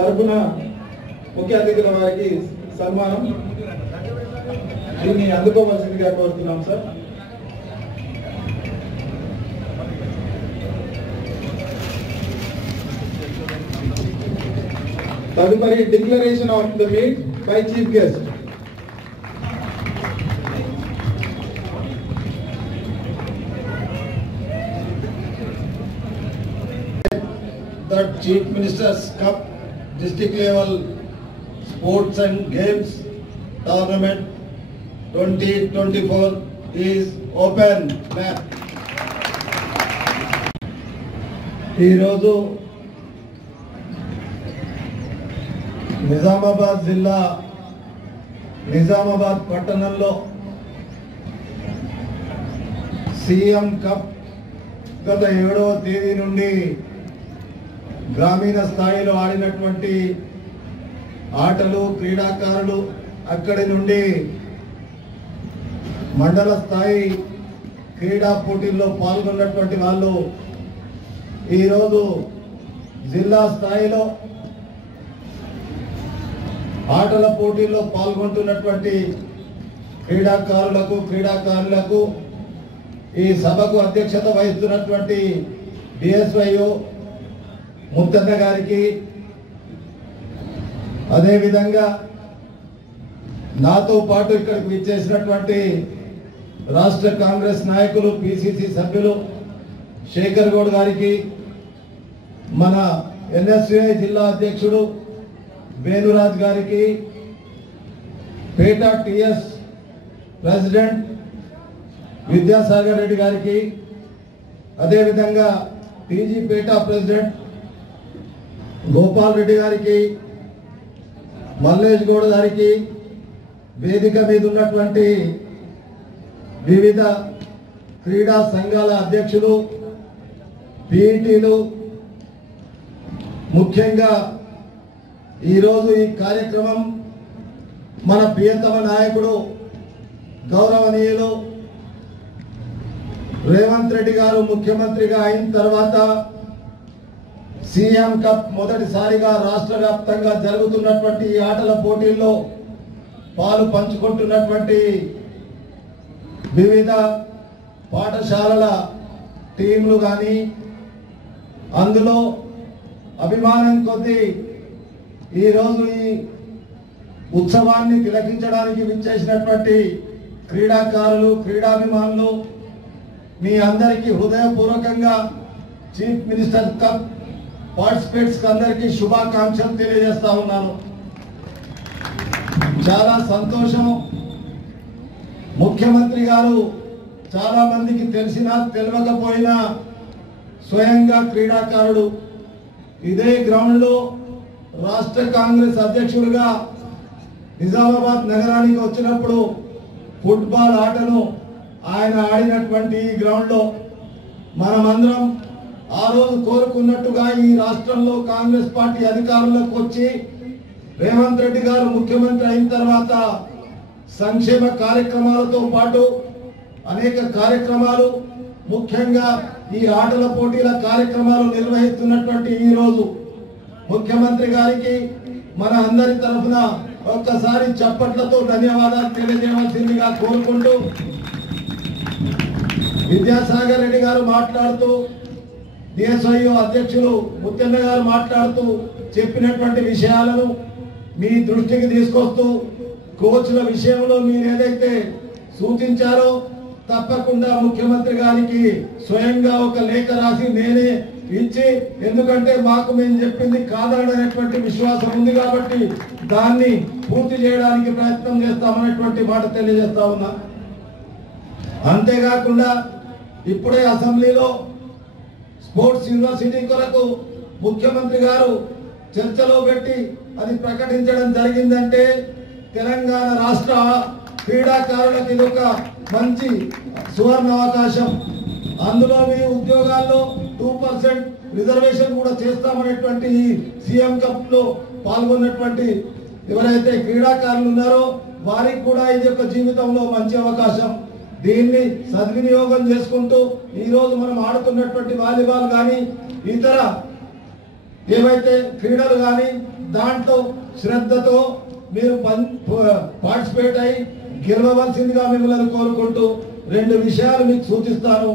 తరపున ముఖ్య అతిథుల వారికి సన్మానం దీన్ని అందుకోవాల్సిందిగా కోరుతున్నాం సార్. తదుపరి declaration of the meet by chief guest. The Chief Minister's Cup District Level Sports and Games Tournament 2024 is open. ఈరోజు నిజామాబాద్ జిల్లా నిజామాబాద్ పట్టణంలో సీఎం కప్ గత 7వ తేదీ నుండి గ్రామీణ స్థాయిలో ఆడినటువంటి ఆటలు క్రీడాకారులు అక్కడి నుండి మండల స్థాయి క్రీడా పోటీల్లో పాల్గొన్నటువంటి వాళ్ళు ఈరోజు జిల్లా స్థాయిలో ఆటల పోటీల్లో పాల్గొంటున్నటువంటి క్రీడాకారులకు ఈ సభకు అధ్యక్షత వహిస్తున్నటువంటి డిఎస్వైఓ ముత్తన్న గారికి, అదేవిధంగా నాతో పాటు ఇక్కడికి విచ్చేసినటువంటి రాష్ట్ర కాంగ్రెస్ నాయకులు పిసిసి సభ్యులు శేఖర్ గౌడ్ గారికి, మన ఎన్ఎస్యుఐ జిల్లా అధ్యక్షుడు వేణురాజ్ గారికి, పేట టిఎస్ ప్రెసిడెంట్ విద్యాసాగర్ రెడ్డి గారికి, అదేవిధంగా టీజీ పేట ప్రెసిడెంట్ గోపాల్ రెడ్డి గారికి, మల్లేష్ గౌడ్ గారికి, వేదిక మీద ఉన్నటువంటి వివిధ క్రీడా సంఘాల అధ్యక్షులు, పీఈటీలు, ముఖ్యంగా ఈరోజు ఈ కార్యక్రమం మన ప్రియతమ నాయకుడు గౌరవనీయులు రేవంత్ రెడ్డి గారు ముఖ్యమంత్రిగా అయిన తర్వాత సీఎం కప్ మొదటిసారిగా రాష్ట్ర వ్యాప్తంగా జరుగుతున్నటువంటి ఈ ఆటల పోటీల్లో పాలు పంచుకుంటున్నటువంటి వివిధ పాఠశాలల టీంలు కానీ, అందులో అభిమానం కొద్దీ ఈరోజు ఈ ఉత్సవాన్ని తిలకించడానికి విచ్చేసినటువంటి క్రీడాకారులు క్రీడాభిమానులు మీ అందరికీ హృదయపూర్వకంగా చీఫ్ మినిస్టర్ కప్ పార్టిసిపేట్స్ అందరికీ శుభాకాంక్షలు తెలియజేస్తా ఉన్నాను. చాలా సంతోషం. ముఖ్యమంత్రి గారు చాలా మందికి తెలిసినా తెలియకపోయినా స్వయంగా క్రీడాకారుడు. ఇదే గ్రౌండ్ లో రాష్ట్ర కాంగ్రెస్ అధ్యక్షుడిగా నిజామాబాద్ నగరానికి వచ్చినప్పుడు ఫుట్బాల్ ఆటను ఆయన ఆడినటువంటి ఈ గ్రౌండ్ లో మనమందరం ఆ రోజు కోరుకున్నట్టుగా ఈ రాష్ట్రంలో కాంగ్రెస్ పార్టీ అధికారంలోకి వచ్చి రేవంత్ రెడ్డి గారు ముఖ్యమంత్రి అయిన తర్వాత సంక్షేమ కార్యక్రమాలతో పాటు అనేక కార్యక్రమాలు, ముఖ్యంగా ఈ ఆటల పోటీల కార్యక్రమాలు నిర్వహిస్తున్నటువంటి ఈ రోజు ముఖ్యమంత్రి గారికి మన అందరి తరఫున ఒక్కసారి చప్పట్లతో ధన్యవాదాలు తెలియజేయవలసిందిగా కోరుకుంటూ, విద్యాసాగర్ రెడ్డి గారు మాట్లాడుతూ, డిఎస్ఐఓ అధ్యక్షులు ముత్తన్న గారు మాట్లాడుతూ చెప్పినటువంటి విషయాలను మీ దృష్టికి తీసుకొస్తూ, కోచ్ల విషయంలో మీరు ఏదైతే సూచించారో తప్పకుండా ముఖ్యమంత్రి గారికి స్వయంగా ఒక లేఖ రాసి నేనే ఇచ్చి, ఎందుకంటే మాకు మేము చెప్పింది కాదనటువంటి విశ్వాసం ఉంది కాబట్టి దాన్ని పూర్తి చేయడానికి ప్రయత్నం చేస్తామనేటువంటి మాట తెలియజేస్తా ఉన్నా. అంతేకాకుండా ఇప్పుడే అసెంబ్లీలో స్పోర్ట్స్ యూనివర్సిటీ కొరకు ముఖ్యమంత్రి గారు చర్చలో పెట్టి అది ప్రకటించడం జరిగిందంటే తెలంగాణ రాష్ట్ర క్రీడాకారులకు ఇది ఒక మంచి సువర్ణ అవకాశం. అందులో మీ ఉద్యోగాల్లో 2% రిజర్వేషన్ కూడా చేస్తామనేటువంటి ఈ సీఎం కప్ లో పాల్గొన్నటువంటి ఎవరైతే క్రీడాకారులు ఉన్నారో వారికి కూడా ఇది ఒక జీవితంలో మంచి అవకాశం. దీన్ని సద్వినియోగం చేసుకుంటూ ఈ రోజు మనం ఆడుతున్నటువంటి వాలీబాల్ కానీ ఇతర ఏవైతే క్రీడలు కానీ దాంట్లో శ్రద్ధతో మీరు పార్టిసిపేట్ అయి గెలవవలసిందిగా మిమ్మల్ని కోరుకుంటూ 2 విషయాలు మీకు సూచిస్తాను.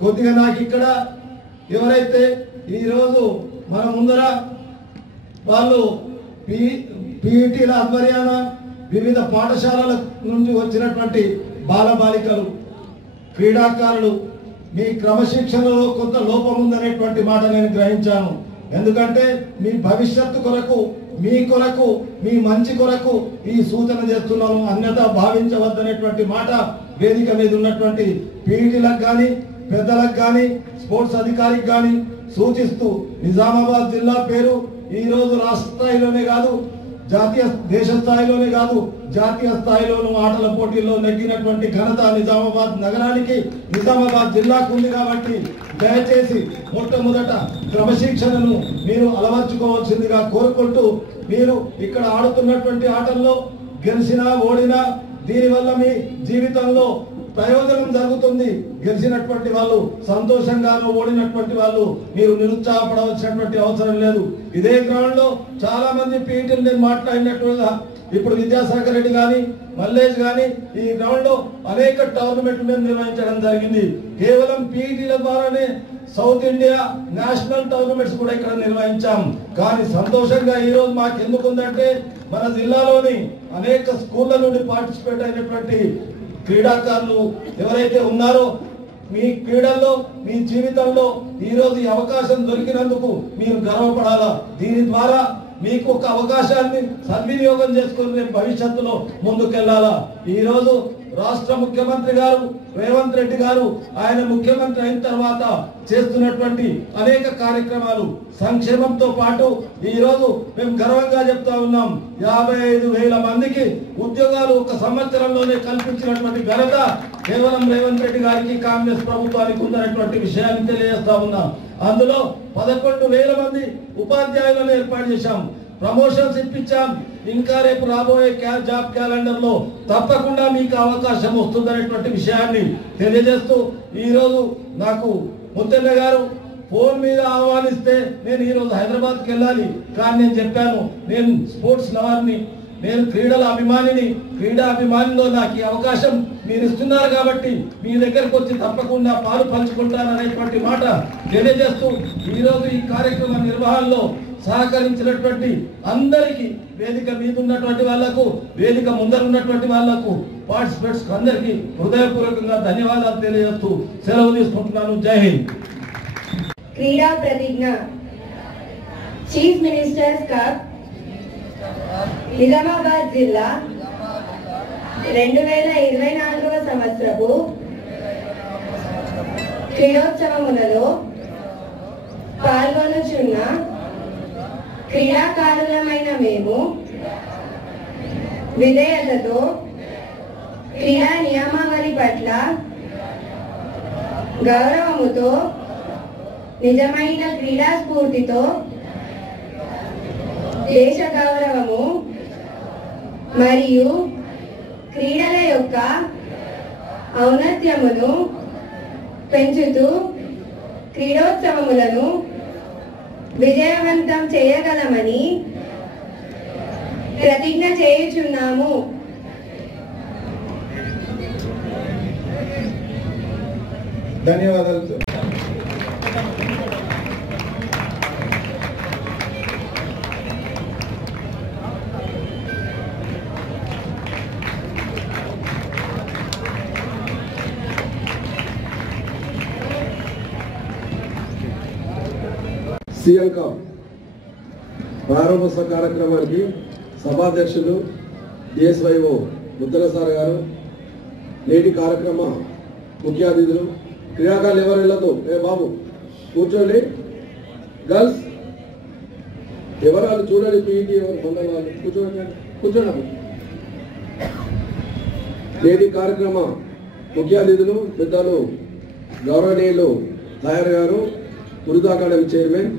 కొద్దిగా నాకు ఇక్కడ ఎవరైతే ఈరోజు మన ముందర వాళ్ళు పీఈటీల ఆధ్వర్యాన వివిధ పాఠశాలల నుంచి వచ్చినటువంటి బాలబాలికలు క్రీడాకారులు మీ క్రమశిక్షణలో కొంత లోపం ఉందనేటువంటి మాట నేను గ్రహించాను. ఎందుకంటే మీ భవిష్యత్తు కొరకు మీ మంచి కొరకు ఈ సూచన చేస్తున్నాను. అన్యత భావించవద్దనేటువంటి మాట వేదిక మీద ఉన్నటువంటి పీఈటీలకు కానీ పెద్దలకు కానీ స్పోర్ట్స్ అధికారికి కానీ సూచిస్తూ నిజామాబాద్ జిల్లా పేరు ఈ రోజు రాష్ట్ర స్థాయిలోనే కాదు దేశ స్థాయిలోనే కాదు జాతీయ స్థాయిలోనూ ఆటల పోటీల్లో నెగ్గినటువంటి ఘనత నిజామాబాద్ నగరానికి నిజామాబాద్ జిల్లాకు ఉంది. కాబట్టి దయచేసి మొట్టమొదట క్రమశిక్షణను మీరు అలవర్చుకోవాల్సిందిగా కోరుకుంటూ మీరు ఇక్కడ ఆడుతున్నటువంటి ఆటల్లో గెలిచినా ఓడినా దీనివల్ల మీ జీవితంలో ప్రయోజనం జరుగుతుంది. గెలిచినటువంటి వాళ్ళు సంతోషంగానూ ఓడినటువంటి వాళ్ళు మీరు నిరుత్సాహపడవలసినటువంటి అవసరం లేదు. ఇదే గ్రౌండ్ లో చాలా మంది పీఈటీలు నేను మాట్లాడినట్టుగా ఇప్పుడు విద్యాసాగర్ రెడ్డి గాని మల్లేష్ గాని ఈ గ్రౌండ్ లో అనేక టోర్నమెంట్లు మేము నిర్వహించడం జరిగింది. కేవలం పీఈటీల ద్వారానే సౌత్ ఇండియా నేషనల్ టోర్నమెంట్స్ కూడా ఇక్కడ నిర్వహించాం. కానీ సంతోషంగా ఈ రోజు మాకు ఎందుకుందంటే మన జిల్లాలోని అనేక స్కూళ్ల నుండి పార్టిసిపేట్ అయినటువంటి క్రీడాకారులు ఎవరైతే ఉన్నారో మీ క్రీడల్లో మీ జీవితంలో ఈ రోజు ఈ అవకాశం దొరికినందుకు మీరు గర్వపడాలా. దీని ద్వారా మీకు ఒక అవకాశాన్ని సద్వినియోగం చేసుకుని భవిష్యత్తులో ముందుకెళ్లాలా. ఈ రోజు రాష్ట్ర ముఖ్యమంత్రి గారు రేవంత్ రెడ్డి గారు ఆయన ముఖ్యమంత్రి అయిన తర్వాత చేస్తున్నటువంటి అనేక కార్యక్రమాలు సంక్షేమంతో పాటు ఈ రోజు మేము గర్వంగా చెప్తా ఉన్నాం 55,000 మందికి ఉద్యోగాలు ఒక సంవత్సరంలోనే కల్పించినటువంటి ఘనత కేవలం రేవంత్ రెడ్డి గారికి కాంగ్రెస్ ప్రభుత్వానికి ఉందనేటువంటి విషయాన్ని తెలియజేస్తా ఉన్నాం. అందులో 11,000 మంది ఉపాధ్యాయులను ఏర్పాటు చేశాం. ప్రమోషన్స్ ఇప్పించాం. ఇంకా రేపు రాబోయే జాబ్ క్యాలెండర్ లో తప్పకుండా మీకు అవకాశం వస్తుందనేటువంటి విషయాన్ని తెలియజేస్తూ ఈ రోజు నాకు ముత్తెన్న గారు ఫోన్ మీద ఆహ్వానిస్తే నేను ఈ రోజు హైదరాబాద్కి వెళ్ళాలి. కానీ నేను చెప్పాను నేను స్పోర్ట్స్ లవర్ని, నేను క్రీడల అభిమానిని. క్రీడా అభిమానిలో నాకు ఈ అవకాశం మీరు ఇస్తున్నారు కాబట్టి మీ దగ్గరకు వచ్చి తప్పకుండా పాలు పంచుకుంటాననేటువంటి మాట తెలియజేస్తూ ఈ రోజు ఈ కార్యక్రమ నిర్వహణలో సహకరించినటువంటి అందరికీ వేదిక మీద ఉన్నటువంటి వాళ్లకు వేదిక ముందర ఉన్నటువంటి వాళ్లకు పార్టిసిపేట్స్ అందరికీ హృదయపూర్వకంగా ధన్యవాదాలు తెలియజేస్తూ సెలవు తీసుకుంటున్నాను. జై హింద్. క్రీడా ప్రతిజ్ఞ చీఫ్ మినిస్టర్స్ కప్ నిజామాబాద్ జిల్లా 2024వ సంవత్సరపు క్రీడోత్సవములలో పాల్గొనుచున్న క్రీడాకారులమైన మేము విధేయతతో క్రీడా నియమావళి పట్ల గౌరవముతో నిజమైన క్రీడా స్ఫూర్తితో దేశ గౌరవము మరియు క్రీడల యొక్క ఔన్నత్యమును పెంచుతూ క్రీడోత్సవములను విజయవంతం చేయగలమని ప్రతిజ్ఞ చేయుచున్నాము. ధన్యవాదాలు. సీఎం కప్ ప్రారంభోత్సవ కార్యక్రమానికి సభాధ్యక్షులు డిఎస్వైఓ ముద్దల సార్ గారు, నేటి కార్యక్రమ ముఖ్య అతిథులు, క్రీడాకారులు ఎవరు వెళ్ళదు, ఏ బాబు కూర్చోండి, గర్ల్స్ ఎవరు వాళ్ళు చూడండి, పీఈటీ ఎవరు పొందాలి వాళ్ళు కూర్చోండి. నేటి కార్యక్రమ ముఖ్య అతిథులు పెద్దలు గౌరవనీయులు లాయర్ గారు, ఉర్దూ అకాడమీ చైర్మన్,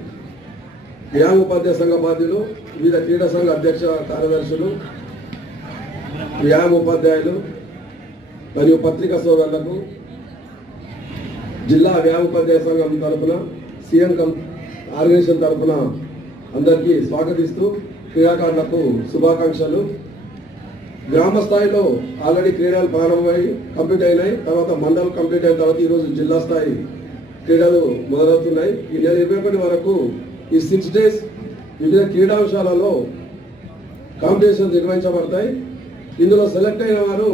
వ్యాయామ ఉపాధ్యాయ సంఘ బాధ్యులు, వివిధ క్రీడా సంఘ అధ్యక్ష కార్యదర్శులు, వ్యాయామ ఉపాధ్యాయులు మరియు పత్రికా సోదరులకు, జిల్లా వ్యాయామ ఉపాధ్యాయ సంఘం తరఫున సీఎం ఆర్గనైజేషన్ తరఫున అందరికీ స్వాగతిస్తూ క్రీడాకారులకు శుభాకాంక్షలు. గ్రామ స్థాయిలో ఆల్రెడీ క్రీడలు ప్రారంభమై కంప్లీట్ అయినాయి. తర్వాత మండలం కంప్లీట్ అయిన తర్వాత ఈరోజు జిల్లా స్థాయి క్రీడలు మొదలవుతున్నాయి. ఈ నెల 21 వరకు ఈ 6 days వివిధ క్రీడాంశాలలో కాంపిటీషన్స్ నిర్వహించబడతాయి. ఇందులో సెలెక్ట్ అయిన వారు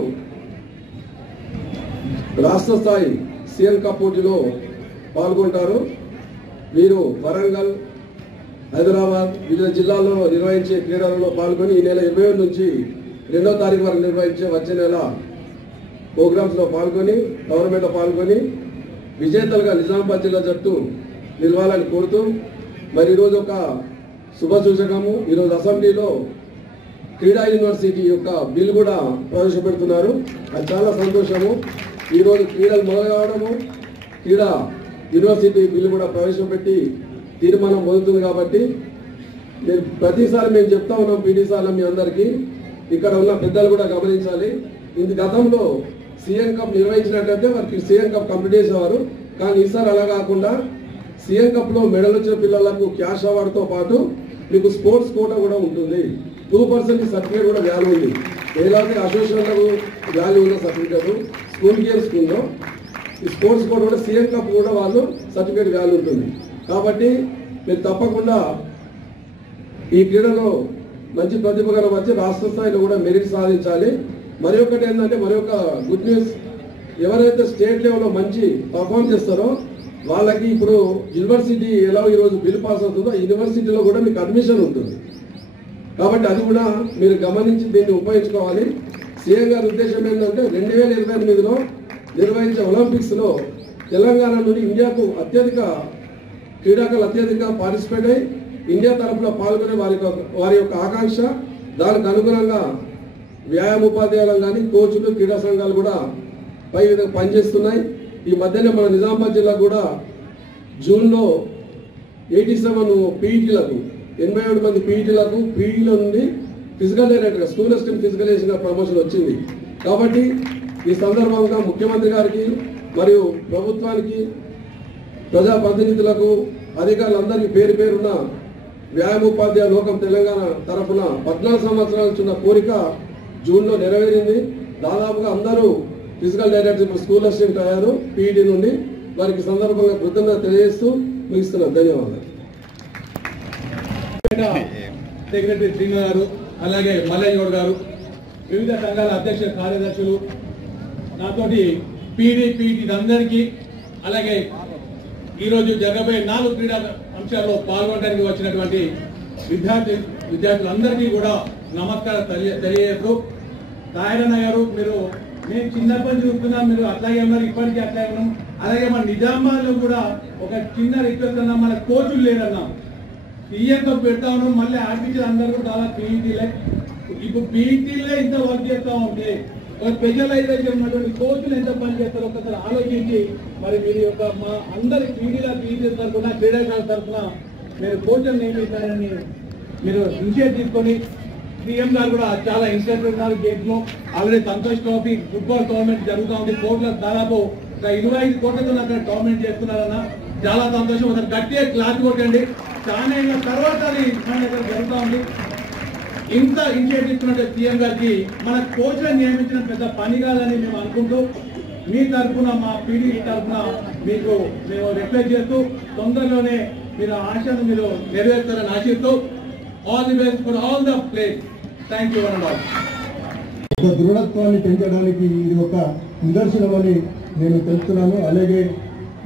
రాష్ట్ర స్థాయి సీఎం కప్ పోటీలో పాల్గొంటారు. వీరు వరంగల్, హైదరాబాద్ వివిధ జిల్లాల్లో నిర్వహించే క్రీడలలో పాల్గొని ఈ నెల 21 నుంచి 2వ తారీఖు వరకు నిర్వహించే వచ్చే నెల ప్రోగ్రామ్స్లో పాల్గొని గవర్నమెంట్లో పాల్గొని విజేతలుగా నిజామాబాద్ జిల్లా జట్టు నిలవాలని కోరుతూ మరి ఈరోజు ఒక శుభ సూచకము. ఈరోజు అసెంబ్లీలో క్రీడా యూనివర్సిటీ యొక్క బిల్ కూడా ప్రవేశపెడుతున్నారు. అది చాలా సంతోషము. ఈరోజు క్రీడలు మొదలు కావడము, క్రీడా యూనివర్సిటీ బిల్లు కూడా ప్రవేశపెట్టి తీర్మానం మొదలుతుంది. కాబట్టి నేను ప్రతిసారి మేము చెప్తా ఉన్నాం పీటీ సార్లు మీ అందరికీ, ఇక్కడ ఉన్న పెద్దలు కూడా గమనించాలి. ఇది గతంలో సీఎం కప్ నిర్వహించినట్లయితే వారికి సీఎం కప్ కంప్లీట్ చేసేవారు. కానీ ఈసారి అలా కాకుండా సీఎం కప్లో మెడల్ వచ్చిన పిల్లలకు క్యాష్ అవార్డుతో పాటు మీకు స్పోర్ట్స్ కోటా కూడా ఉంటుంది. 2% సర్టిఫికేట్ కూడా వాల్యూ ఉంది. ఏలాంటి అసోసియేషన్లకు వాల్యూ ఉన్న సర్టిఫికేట్ స్కూల్ గేమ్స్ ఉందో ఈ స్పోర్ట్స్ కోటా కూడా సీఎం కప్ కూడా వాళ్ళు సర్టిఫికేట్ వాల్యూ ఉంటుంది. కాబట్టి మీరు తప్పకుండా ఈ క్రీడలో మంచి ప్రతిభ కనబరిచి రాష్ట్ర స్థాయిలో కూడా మెరిట్ సాధించాలి. మరి ఒకటి ఏంటంటే మరి ఒక గుడ్ న్యూస్, ఎవరైతే స్టేట్ లెవెల్లో మంచి పర్ఫార్మ్ చేస్తారో వాళ్ళకి ఇప్పుడు యూనివర్సిటీ ఎలా ఈరోజు బిల్ పాస్ అవుతుందో యూనివర్సిటీలో కూడా మీకు అడ్మిషన్ ఉంటుంది. కాబట్టి అది కూడా మీరు గమనించి దీన్ని ఉపయోగించుకోవాలి. సీఎం గారి ఉద్దేశం ఏంటంటే 2028లో నిర్వహించే ఒలింపిక్స్లో తెలంగాణ నుండి ఇండియాకు క్రీడాకారులు అత్యధిక పార్టిసిపేట్ అయ్యి ఇండియా తరఫున పాల్గొనే వారి యొక్క ఆకాంక్ష. దానికి అనుగుణంగా వ్యాయామ ఉపాధ్యాయులు కానీ కోచ్లు, క్రీడా సంఘాలు కూడా పై విధంగా పనిచేస్తున్నాయి. ఈ మధ్యనే మన నిజామాబాద్ జిల్లా కూడా జూన్లో 87 పీఈటీలకు 87 మంది పీఈటీలకు పీఈటీలో నుండి ఫిజికల్ డైరెక్టర్గా స్కూల్ అసిస్టెంట్ ఫిజికల్ ఏజెంట్గా ప్రమోషన్ వచ్చింది. కాబట్టి ఈ సందర్భంగా ముఖ్యమంత్రి గారికి మరియు ప్రభుత్వానికి, ప్రజాప్రతినిధులకు, అధికారులందరికీ పేరు పేరున్న వ్యాయామ ఉపాధ్యాయ లోకం తెలంగాణ తరఫున 14 సంవత్సరాల చిన్న కోరిక జూన్లో నెరవేరింది. దాదాపుగా అందరూ ఫిజికల్ డైరెక్టర్ ఇప్పుడు స్కూల్ అసిస్టెంట్ అయ్యారు పీఈటీ నుండి. వారికి సందర్భంగా కృతజ్ఞత తెలియజేస్తూ ముగిస్తున్నాను. ధన్యవాదాలు. సెక్రటరీ శ్రీను గారు, అలాగే మల్లయ్య గౌడ్ గారు, వివిధ సంఘాల అధ్యక్ష కార్యదర్శులు, నాతోటి పీటీ అందరికీ, అలాగే ఈరోజు జరగబోయే 4 క్రీడా అంశాల్లో పాల్గొనడానికి వచ్చినటువంటి విద్యార్థులందరికీ కూడా నమస్కారం తెలియజేస్తూ, తాయరన్న గారు మీరు నేను చిన్నప్పటి చూస్తున్నా, మీరు అట్లాగే ఉన్నారు, ఇప్పటికీ అట్లాగే ఉన్నాం. అలాగే మన నిజామాబాద్ లో కూడా ఒక చిన్న రిక్వెస్ట్ అన్నా, మన కోచులు లేరన్నా సీఎం కప్ పెడతా ఉన్నాం. మళ్ళీ ఆర్టీసీలు అందరూ చాలా పీఈటీలే, ఇప్పుడు పీఈటీలే ఇంత వర్క్ చేస్తా ఉంటే స్పెషలైజేషన్ ఉన్నటువంటి కోచ్లు ఎంత పని చేస్తారో ఒకసారి ఆలోచించి మరి మీరు యొక్క మా అందరి పీఈటీ తరఫున, క్రీడాకారుల తరఫున మీరు కోచ్లు నియమిస్తారని మీరు ఇనిషియేటివ్ తీసుకొని, సీఎం గారు కూడా చాలా ఇన్స్ట్రక్టర్ ఉన్నారు. గేమ్స్ లో already Santosh trophy football tournament జరుగుతూ ఉంది. కోట్ల దాదాపు 25 కోట్లతో అక్కడ టోర్నమెంట్ చేస్తున్నారన్న, చాలా సంతోషం. అసలు గట్టిగా క్లాస్ కొట్టండి. చాలా ఏళ్ళ తర్వాత అది మన దగ్గర జరుగుతూ ఉంది. ఇంత ఇనిషియేటివ్ ఇస్తున్నట్టు సీఎం గారికి మన కోచ్లను నియమించిన పెద్ద పని కాదని మేము అనుకుంటూ, మీ తరఫున మా పీడీ తరఫున మీకు మేము రిక్వెస్ట్ చేస్తూ తొందరలోనే మీరు ఆశను మీరు నెరవేర్చాలని ఆశిస్తూ all the best for all the place. Thank you and all. ఒక దృఢత్వాన్ని పెంచడానికి ఇది ఒక నిదర్శనమని నేను తెలుపుతున్నాను. అలాగే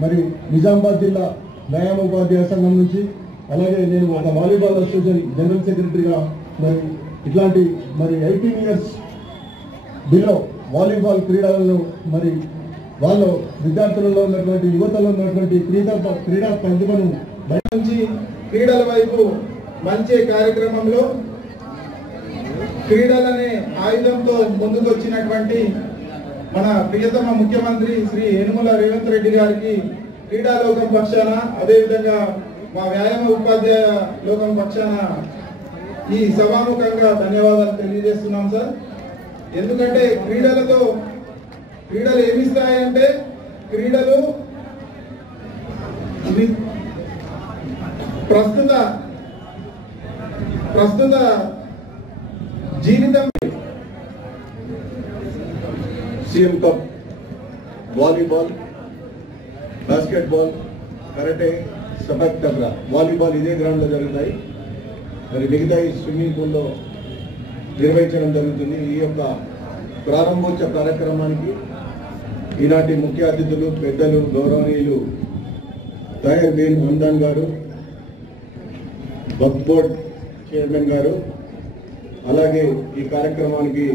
మరి నిజామాబాద్ జిల్లా వ్యాయామ ఉపాధ్యాయ సంఘం నుంచి, అలాగే నేను ఒక వాలీబాల్ అసోసియేషన్ జనరల్ సెక్రటరీగా మరి ఇట్లాంటి మరి 18 years బిలో వాలీబాల్ క్రీడలను మరి వాళ్ళ విద్యార్థులలో ఉన్నటువంటి యువతలో ఉన్నటువంటి క్రీడా ప్రతిభను నుంచి క్రీడల వైపు మంచి కార్యక్రమంలో క్రీడలనే ఆయుధంతో ముందుకు వచ్చినటువంటి మన ప్రియతమ ముఖ్యమంత్రి శ్రీ యనుమల రేవంత్ రెడ్డి గారికి క్రీడాలోకం పక్షాన, అదేవిధంగా మా వ్యాయామ ఉపాధ్యాయ లోకం పక్షాన ఈ సభాముఖంగా ధన్యవాదాలు తెలియజేస్తున్నాం సార్. ఎందుకంటే క్రీడలు ఏమిస్తాయంటే క్రీడలు ప్రస్తుత ప్రస్తుత జీవితం CM cup volleyball, basketball, karate, సబక్ తబ్లా. వాలీబాల్ ఇదే గ్రౌండ్ లో జరుగుతాయి. మరి మిగతా ఈ స్విమ్మింగ్ పూల్లో నిర్వహించడం జరుగుతుంది. ఈ యొక్క ప్రారంభోత్సవ కార్యక్రమానికి ఈనాటి ముఖ్య అతిథులు, పెద్దలు, గౌరవనీయులు తాహిర్ బిన్ హందాన్ గారు, వక్ఫ్ బోర్డ్ చైర్మన్ గారు, అలాగే ఈ కార్యక్రమానికి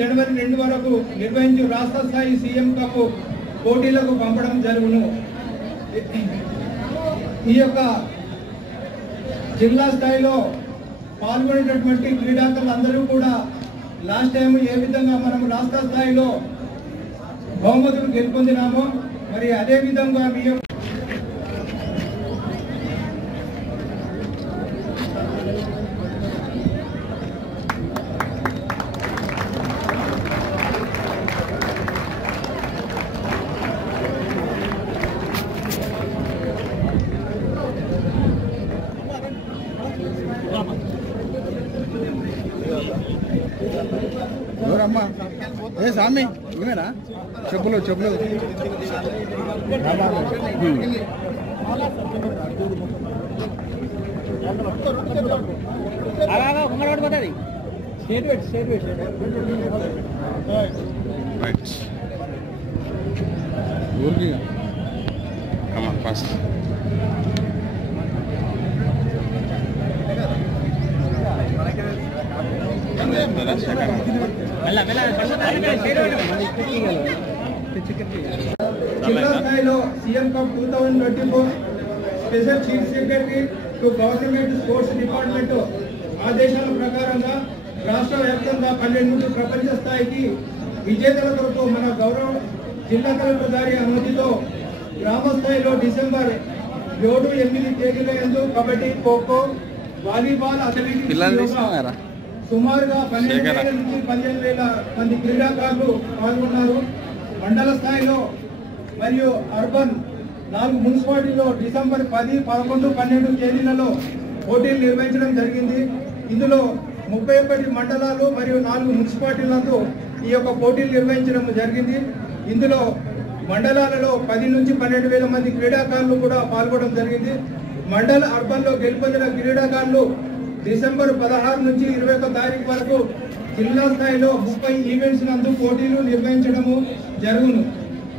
జనవరి 2 వరకు నిర్వహించు రాష్ట్ర స్థాయి సీఎం కప్ పోటీలకు పంపడం జరుగును. ఈ యొక్క జిల్లా స్థాయిలో పాల్గొనేటటువంటి క్రీడాకారులందరూ కూడా లాస్ట్ టైం ఏ విధంగా మనం రాష్ట్ర స్థాయిలో బహుమతులు గెలుపొందినామో మరి అదే విధంగా మీ ఏ సామి ఇవేనా చెప్పులు ఊరికి ఫస్ట్ జిల్లా స్థాయిలో CM cup 2024 special chief secretary to government sports department ఆదేశాల ప్రకారంగా రాష్ట్ర వ్యాప్తంగా 12 నుండి ప్రపంచ స్థాయికి విజేతల కొరకు మన గౌరవ జిల్లా కలెక్టర్ గారి అనుమతితో గ్రామ స్థాయిలో డిసెంబర్ 7-8 తేదీల యందు కబడ్డీ, ఖోఖో, వాలీబాల్, అథ్లెటిక్స్ సుమారుగా 12,000 నుంచి 15,000 మంది క్రీడాకారులు పాల్గొన్నారు. మండల స్థాయిలో మరియు అర్బన్ 4 మున్సిపాలిటీలో డిసెంబర్ 10, 11, 12 తేదీలలో పోటీలు నిర్వహించడం జరిగింది. ఇందులో 31 మండలాలు మరియు 4 మున్సిపాలిటీలతో ఈ యొక్క పోటీలు నిర్వహించడం జరిగింది. ఇందులో మండలాలలో 10 నుంచి 12,000 మంది క్రీడాకారులు కూడా పాల్గొనడం జరిగింది. మండల అర్బన్లో గెలుపొందిన క్రీడాకారులు డిసెంబర్ 16 నుంచి 21 తారీఖు వరకు జిల్లా స్థాయిలో 30 ఈవెంట్స్ నందు పోటీలు నిర్వహించడము జరుగును.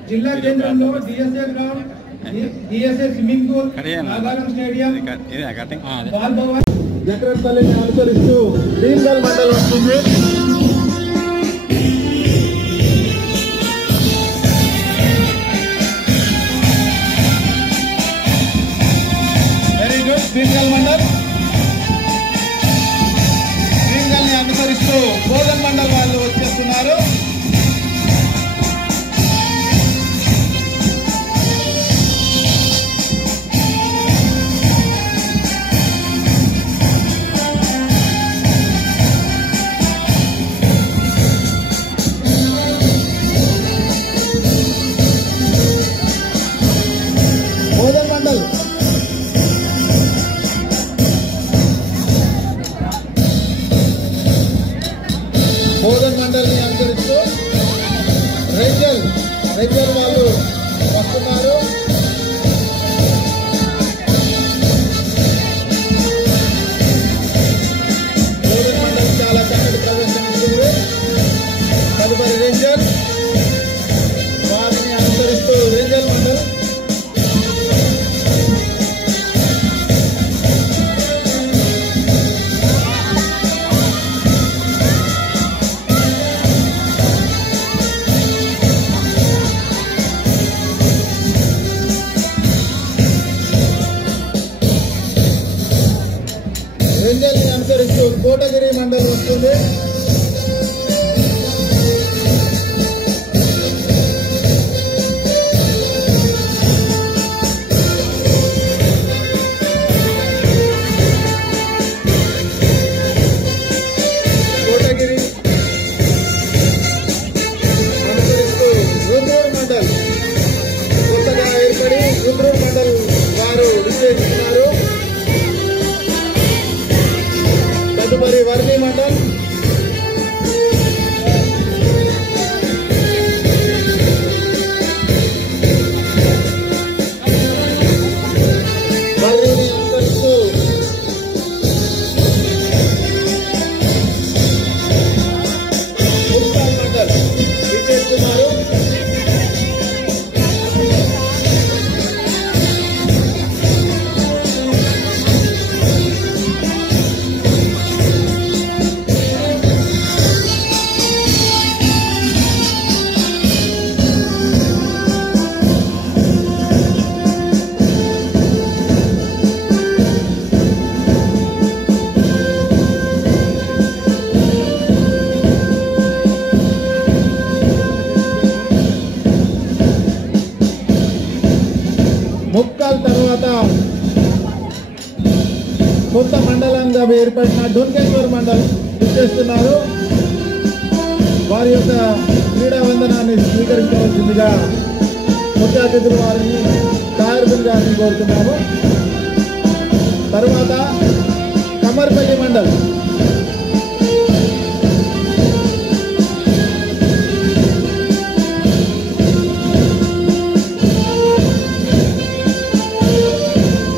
జిల్లా కేంద్రంలో DSA ground, DSA swimming pool, Nagaram stadium, Bal Bhavan. జక్రన్పల్లిని అనుసరిస్తూ భీమ్గల్ మండలం వస్తుంది. Very good. భీమ్గల్ మండల్. భీమ్గల్ని అనుసరిస్తూ బోధన్ మండల్ వాళ్ళు వచ్చేస్తున్నారు. బోధన్ మండల్. బోధన్ మండల్ని అనుసరిస్తూ రైజల్ వాళ్ళు వస్తున్నారు. బోధన్ మండల్ చాలా చక్కటి ప్రదర్శన ఇస్తుంది. తదుపరి రేంజర్, వారిని అనుసరిస్తూ రేంజర్ మండల్. రేంజర్ని అనుసరిస్తూ కోటగిరి మండలం వస్తుంది. కోటగిరి అనుసరిస్తూ రుద్రూర్ మండల్, కొత్తగా ఏర్పడి రుద్రూర్ మండల్ వారు విజయిస్తున్నారు. తదుపరి వర్ణి మండల్, వర్ణిని అనుసరిస్తూ ముక్తాల్ మండల్ విచ్చేస్తున్నారు. ముక్కాల్ తర్వాత కొత్త మండలంగా ఏర్పడిన డొన్కేశ్వర్ మండల్ విచ్చేస్తున్నారు. వారి యొక్క క్రీడా వందనాన్ని స్వీకరించవలసిందిగా ముఖ్య అతిథులు వారిని తాయర్బుల్ గారిని కోరుతున్నాము. తర్వాత కమర్పల్లి మండల్,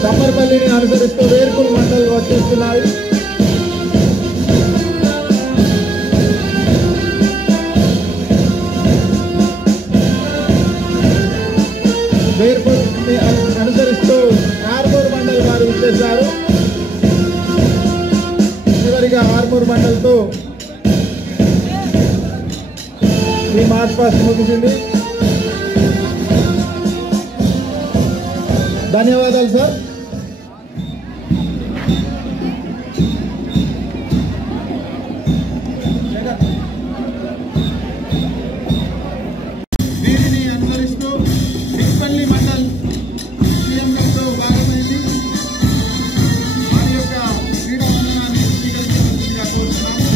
కమ్మర్పల్లిని అనుసరిస్తూ వేర్కుల్ మండల్ వచ్చేస్తున్నాయి. వేర్కుల్ని అనుసరిస్తూ ఆర్మూర్ మండల్ వారు వచ్చేసారు. చివరిగా ఆర్మూర్ మండల్తో ఈ మార్చ్ పాస్ట్ ముగిసింది. ధన్యవాదాలు సార్. వీరిని అనుసరిస్తూ సిక్పల్లి మండల్ సీఎంతో భాగమైంది. వారి యొక్క క్రీడా వందనాన్ని స్వీకరించవలసిందిగా కోరుతున్నాము.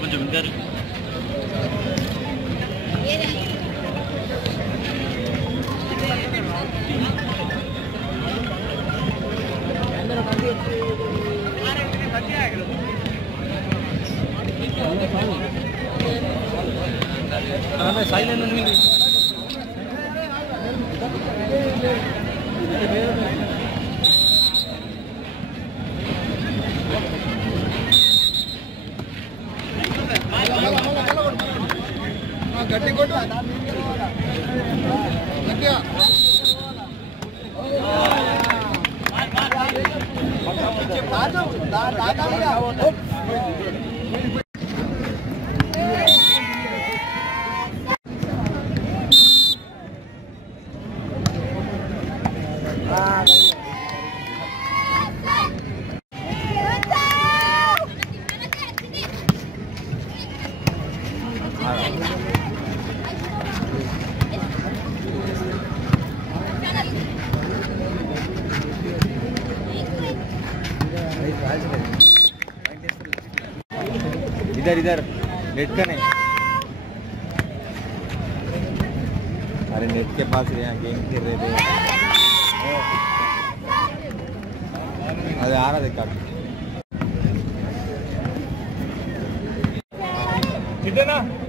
కొంచెం ఇంకా साइलेंट गड्डी कोट इधर इधर नेट का नहीं, अरे नेट के पास यहाँ गेम खेल रहे थे, अरे आ रहा देखा इधर ना